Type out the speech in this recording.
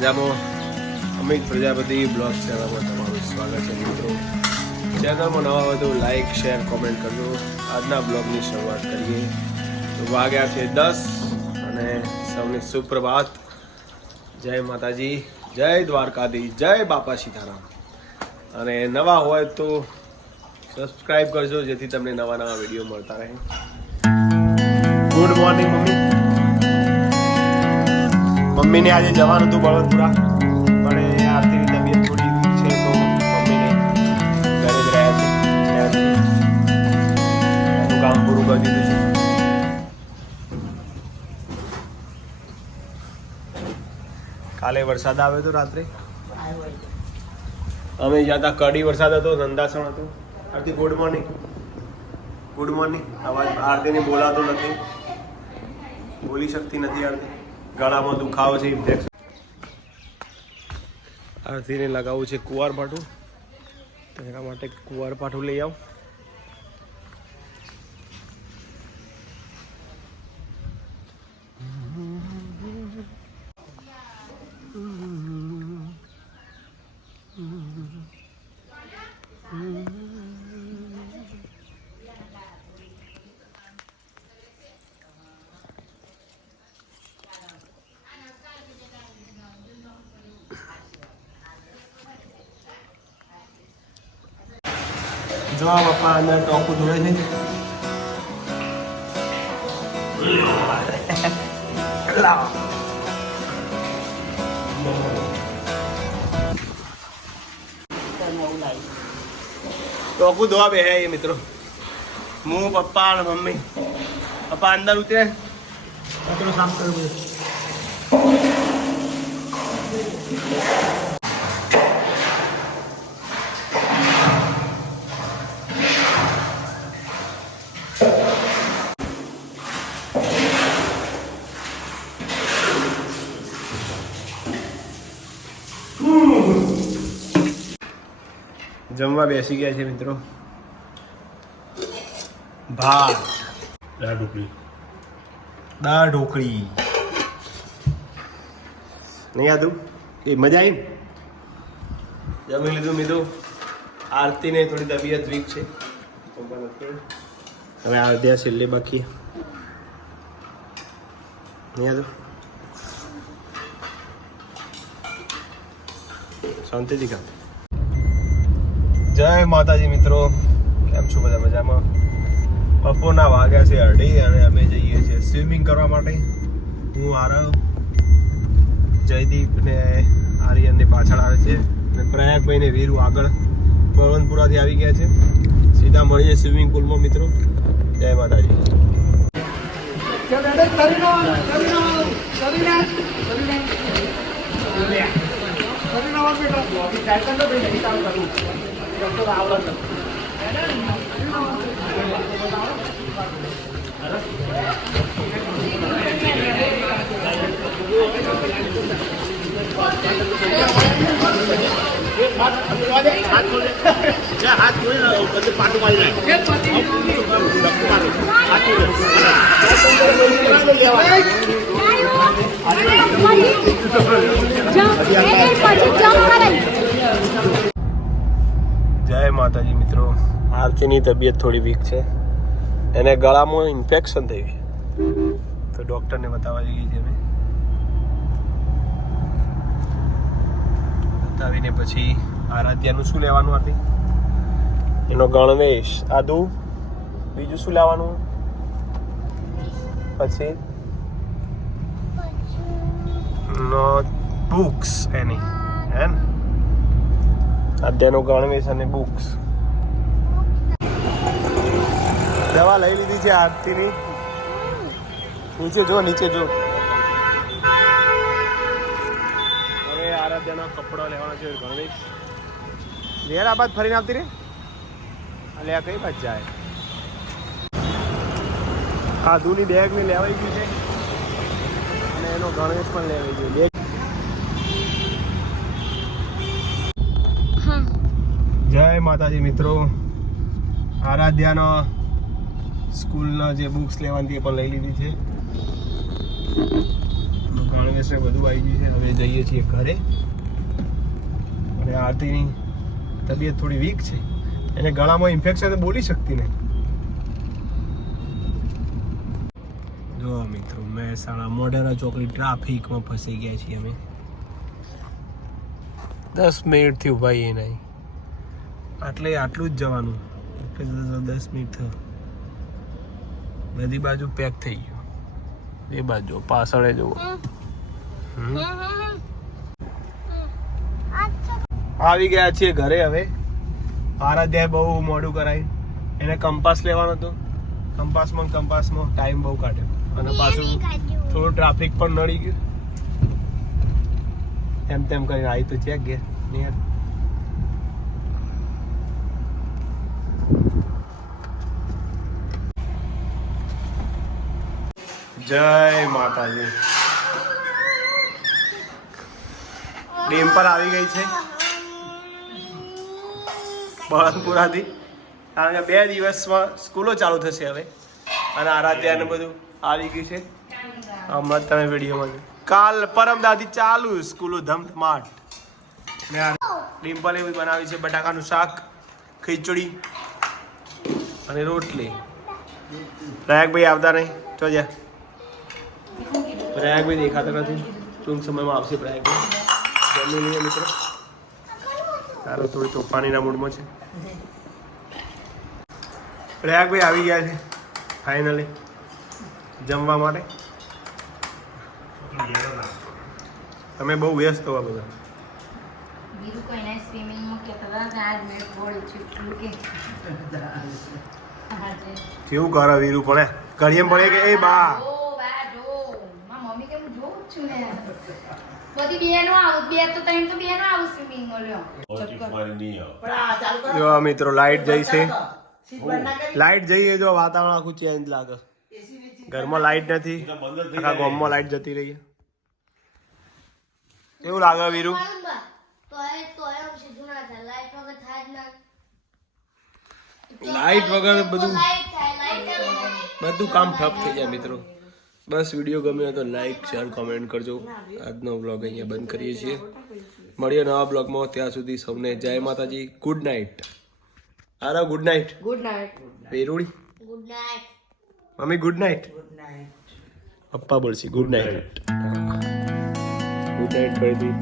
મજામાં. અમિત પ્રજાપતિ બ્લોગ ચેનલમાં તમારું સ્વાગત છે મિત્રો. ચેનલમાં નવા હોય તો લાઈક શેર કોમેન્ટ કરજો. આજના બ્લોગની શરૂઆત કરીએ. તો વાગ્યા છે 10 અને સૌને સુપ્રભાત. જય માતાજી, જય દ્વારકાધીશ, જય બાપા સીતારામ. અને નવા હોય તો સબસ્ક્રાઈબ કરજો જેથી તમને નવા નવા વિડીયો મળતા રહે. Good morning mummy. મમ્મીને આજે જવાનું હતું બળવંતપુરા, પણ એ આરતીની તબિયત થોડી છે તો મમ્મીને ઘરે જ રહ્યા છે. એનું કામ પૂરું કરી દીધું છે. કાલે વરસાદ આવ્યો હતો રાત્રે. અમે જ્યાં હતા કડી વરસાદ હતો, નંદાસણ હતું. આરતી ગુડ મોર્નિંગ. Good morning. અવાજ આરતીને બોલાતો નથી, બોલી શકતી નથી આરતી. ગળામાં દુખાવો છે, ઇન્ફેક્શન. આરતીને લગાવવું છે કુંવારપાઠું, તો એના માટે કુંવારપાઠું લઈ આવો. જો પપ્પા અંદર ટોપું ધોવે છે. ટોપું ધોવા બે હે મિત્રો. હું પપ્પા અને મમ્મી. પપ્પા અંદર ઉતરે કચરો સાફ કરવો. જમવા બેસી ગયા છે મિત્રો. ભાત, દાળ ઢોકળી. નહીં આદુ એ મજા આવી. જમી લીધું મિત્રો. આરતીને થોડી તબિયત વીક છે, હવે અડધ્યા છેલ્લે બાકી. નહીં આદુ શાંતિથી ખાતે. જય માતાજી મિત્રો, કેમ છો બધા? મજામાં. બપોરના વાગ્યા છે 2:30 અને અમે જઈએ છીએ સ્વિમિંગ કરવા માટે. હું આરવ, જયદીપ ને આર્યન ને પાછળ આવે છે અને પ્રયાગભાઈ ને વીરુ આગળ બળવંતપુરાથી આવી ગયા છે. સીધા મળીએ સ્વિમિંગ પુલમાં મિત્રો. જય માતાજી. જય માતાજી મિત્રો. આરતીની તબિયત થોડી વીક છે, એને ગળામાં ઇન્ફેક્શન થઈ છે તો ડૉક્ટરને બતાવવા જઈએ છીએ અમે. બતાવીને પછી આરાધ્યાનું શું લેવાનું હતી એનો ગણવેશ, આદુ બીજું શું લેવાનું, પછી નો બુક્સ એની હે ને આદ્યાનો ગણવેશ અને બુક્સ. દવા લઈ લીધી છે આરતીની. નીચે જો, નીચે જો. હવે આરાધ્યાના કપડા લેવાના છે, ગણવેશ. લેર આ બાદ ફરીને આવતી રે. એટલે આ કઈ બાદ જાય? આધુની બેગ ને લેવાઈ ગઈ છે અને એનો ગણવેશ પણ લેવાઈ ગયો. બેગ. જય માતાજી મિત્રો. આરાધ્યાનો સ્કૂલના જે બુક્સ લેવાની એ પણ લઈ લીધી છે. ગણવેશ ને બધું આવી ગયું છે. હવે જઈએ છીએ ઘરે. અને આરતીની તબિયત થોડી વીક છે, એને ગળામાં ઇન્ફેક્શન તો બોલી શકતી નહીં. જો મિત્રો મહેસાણા મોઢેરા ચોકડી ટ્રાફિકમાં ફસી ગયા છીએ અમે. 10 મિનિટથી ઉભા એ નહીં, આટલું જ જવાનું. 10 મિનિટ થયું. બધી બાજુ પેક થઈ ગયું. એ બાજુ પાછળ જુઓ. આવી ગયા છીએ ઘરે. હવે આરાધ્યાએ બહુ મોડું કરાવી. એને કંપાસ લેવાનો હતો. કંપાસમાં ટાઈમ બહુ કાઢ્યો અને પાછું થોડું ટ્રાફિક પણ નડી ગયું. એમ તેમ કરીને આવી તો ચેક ગયા નિયર. જય માતાજી. ડિમ્પલ આવી ગઈ છે બળદપુરાથી, કારણ કે 2 દિવસમાં સ્કૂલો ચાલુ થશે હવે. અને આરાધ્યાને બધું આવી ગયું છે. હમણાં તમે વિડીયોમાં કાલ પરમ દાદી ચાલુ સ્કૂલો ધમધમાટ. ને ડિમ્પલ એવી બનાવી છે બટાકાનું શાક, ખીચડી અને રોટલી. પ્રયાગભાઈ આવતા નહીં, જો જ્યાં પ્રયાગભાઈ દેખાતા નથી. ટૂંક સમયમાં આવશે પ્રયાગભાઈ. જમી લઈએ મિત્રો. તારો થોડી તોફાનીના મૂડમાં છે. પ્રયાગભાઈ આવી ગયા છે ફાઇનલી જમવા માટે. તમે બહુ વ્યસ્ત હોવા બધા. કેવું કરે વીરુ પણ ઘડીએ પડે કે એ બા જો મિત્રો લાઈટ જઈ છે. લાઈટ જઈએ જો વાતાવરણ આખું ચેન્જ લાગે. ઘરમાં લાઈટ નથી, આખા ગામમાં લાઈટ જતી રહી. કેવું લાગે વીરુ? લાઈટ વગર બધું કામ ઠપ થઈ જાય મિત્રો. બસ વિડીયો ગમ્યો તો લાઈક શેર કોમેન્ટ કરજો. આજનો બ્લોગ અહીંયા બંધ કરીએ છીએ. મળીએ નવા બ્લોગમાં. ત્યાં સુધી સૌને જય માતાજી. Good night. આરા ગુડ નાઇટ. Good night. વેરુડી good night. Mummy good night. Good night. પપ્પા બોલશે ગુડ નાઇટ. ગુડ નાઇટ કરી દી.